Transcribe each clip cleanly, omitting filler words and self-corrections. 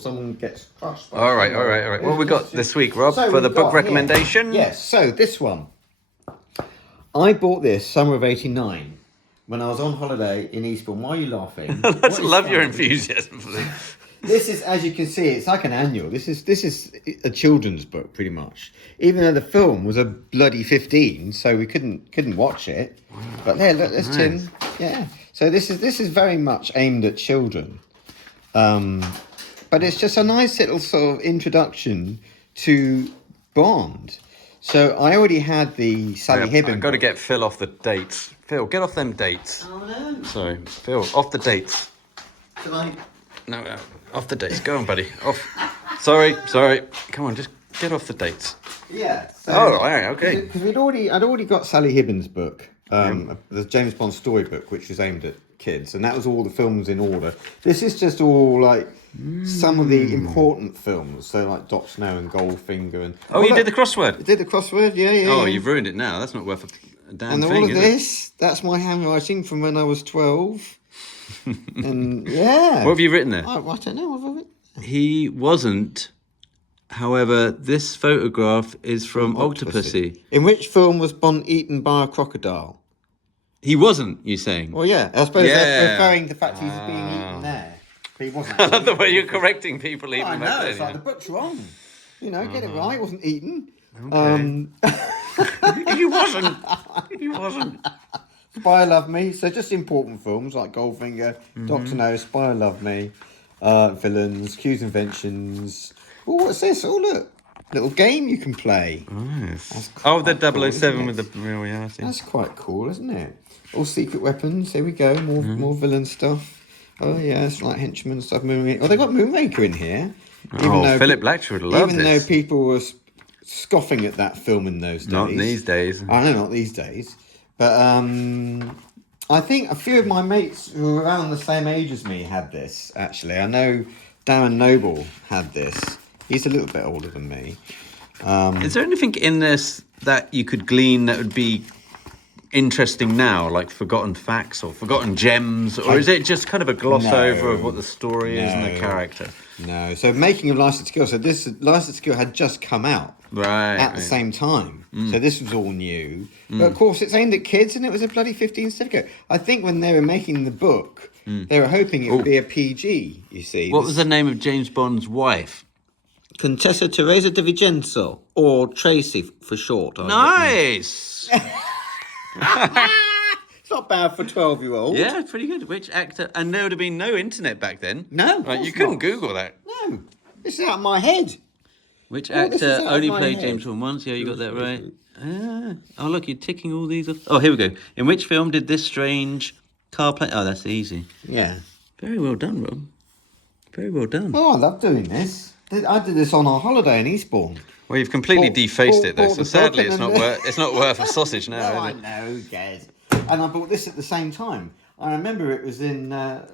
someone gets crushed. All right. What have we got this week, Rob, for the book recommendation? Yes, so this one. I bought this summer of '89 when I was on holiday in Eastbourne. Why are you laughing? I just love your enthusiasm for this. This is, as you can see, it's like an annual. This is a children's book, pretty much. Even though the film was a bloody 15, so we couldn't watch it. But there, look, there's Tim. Yeah. So this is very much aimed at children. But it's just a nice little sort of introduction to Bond. So I already had the Sally Hibbins. I've got to get Phil off the dates. Phil, get off them dates. Oh no. Sorry, Phil, off the dates. Can I? No, off the dates. Go on, buddy. Off. Sorry. Come on, just get off the dates. Yeah. So, all right, okay. Because I'd already got Sally Hibbins' book, the James Bond storybook, which was aimed at kids, and that was all the films in order. This is just all like some of the important films, so like Doc Snow and Goldfinger and. Oh, you did the crossword. I did the crossword, yeah. Oh, you've ruined it now. That's not worth a damn thing. And all of this, that's my handwriting from when I was 12. And yeah. What have you written there? I don't know. What have I written? He wasn't. However, this photograph is from Octopussy. In which film was Bond eaten by a crocodile? He wasn't, you saying? Well, yeah. I suppose that's referring to the fact he was being eaten there. But he wasn't. I love the way you're correcting people even I know. back then. It's like the book's wrong. You know, get it right. It wasn't eaten. Okay. He wasn't. Spy Love Me. So just important films like Goldfinger, Doctor No, Spy Love Me, Villains, Q's Inventions. Oh, what's this? Oh, look. Little game you can play. Nice. The 007 cool, with the real reality. That's quite cool, isn't it? All secret weapons. Here we go. More villain stuff. Oh, yeah. It's like henchmen stuff. Moonraker. Oh, they got Moonraker in here. Philip Latcher would love this. Even though people were scoffing at that film in those days. Not these days. I know, not these days. But I think a few of my mates who were around the same age as me had this, actually. I know Darren Noble had this. He's a little bit older than me. Is there anything in this that you could glean that would be interesting now, like forgotten facts or forgotten gems? Or is it just kind of a gloss over of what the story is and the character? No. So Making of License to Kill. So this License to Kill had just come out. At the same time. So this was all new. But of course it's aimed at kids and it was a bloody 15 certificate. I think when they were making the book, they were hoping it would be a PG, you see. What was the name of James Bond's wife? Contessa Teresa de Vicenzo, or Tracy for short. Nice! It's not bad for a 12-year-old. Yeah, pretty good. Which actor? And there would have been no internet back then. No, right, you couldn't Google that. No, this is out of my head. Which actor only played James Bond once? Yeah, you got that right. Oh, look, you're ticking all these off. Oh, here we go. In which film did this strange car play? Oh, that's easy. Yeah. Very well done, Rob. Very well done. Oh, I love doing this. I did this on our holiday in Eastbourne. Well, you've completely defaced it, though, so sadly it's not worth a sausage now. No, I know, who cares? And I bought this at the same time. I remember it was in... it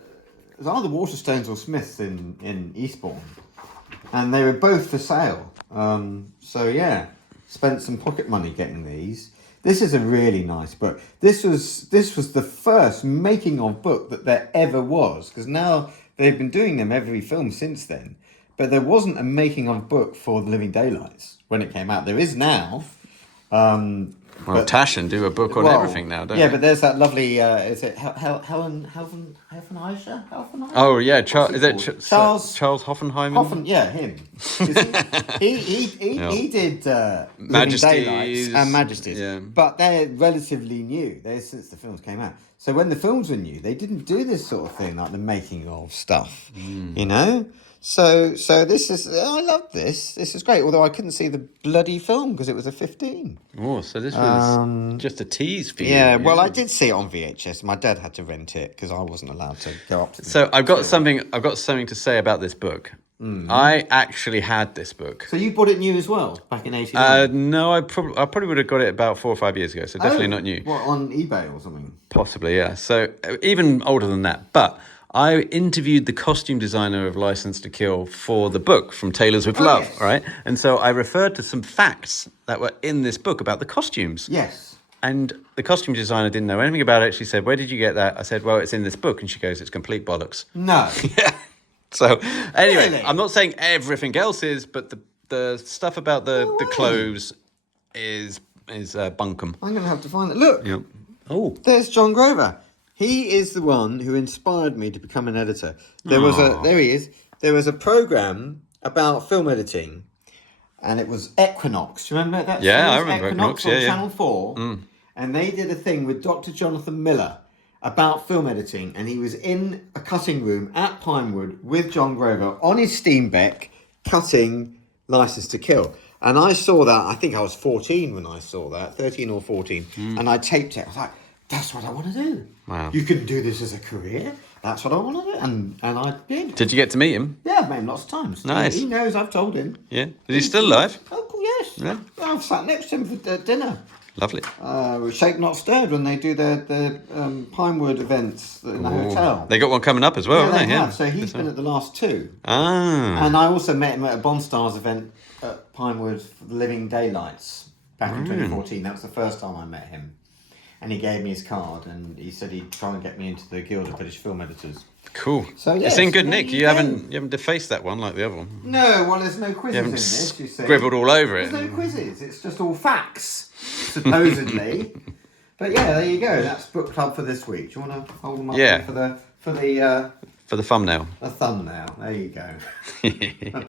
was either Waterstones or Smiths in Eastbourne. And they were both for sale. So yeah, spent some pocket money getting these. This is a really nice book. This was the first making of book that there ever was, because now they've been doing them every film since then. But there wasn't a making of book for The Living Daylights when it came out. There is now. Well, Taschen do a book on everything now, don't they? Yeah, but there's that lovely, is it Helfenheiser? Oh, yeah, Charles Hoffenheimer? Yeah, him. He did Majesties. and Majesties, yeah. But they're relatively new. They're since the films came out. So when the films were new, they didn't do this sort of thing, like the making of stuff, you know? So this is, I love this. This is great. Although I couldn't see the bloody film because it was a 15. Oh, so this was just a tease for you. Yeah, well, I did see it on VHS. My dad had to rent it because I wasn't allowed to go up to the So I've got something to say about this book. I actually had this book. So you bought it new as well, back in 89? No, I probably would have got it about 4 or 5 years ago, so definitely not new. What, on eBay or something? Possibly, yeah. So even older than that. But I interviewed the costume designer of License to Kill for the book, From Tailors with Love, yes. right? And so I referred to some facts that were in this book about the costumes. Yes. And the costume designer didn't know anything about it. She said, "Where did you get that?" I said, "Well, it's in this book." And she goes, "It's complete bollocks." No. Yeah. So anyway, Really? I'm not saying everything else is, but the stuff about the way. clothes is bunkum. I'm going to have to find it. Look, Yep. Oh. there's John Grover. He is the one who inspired me to become an editor. There he is. There was a program about film editing, and it was Equinox. Do you remember that? Yeah, series? I remember Equinox, on yeah. Channel 4. And they did a thing with Dr. Jonathan Miller about film editing, and he was in a cutting room at Pinewood with John Grover on his Steenbeck cutting License to Kill. And I saw that, I think I was 14 when I saw that, 13 or 14, and I taped it. I was like, that's what I want to do. Wow. You can do this as a career. That's what I want to do. And I did. Did you get to meet him? Yeah, I've met him lots of times. Nice. He knows I've told him. Yeah. Is he still alive? Oh, cool, yes. Yeah. I've sat next to him for dinner. Lovely. With Shake Not Stirred when they do their Pinewood events in the hotel. They got one coming up as well, Yeah, haven't they they? have. So he's been at the last two. Ah. And I also met him at a Bond Stars event at Pinewood for the Living Daylights back in 2014. That was the first time I met him. And he gave me his card and he said he'd try and get me into the Guild of British Film Editors. Cool. So, yeah, it's in good so nick. there You you haven't defaced that one like the other one. No, well, there's no quizzes You in haven't this, you see. scribbled all over it. There's no quizzes. It's just all facts, supposedly. But yeah, there you go. That's book club for this week. Do you want to hold them up Yeah. for the For the thumbnail. a thumbnail? There you go.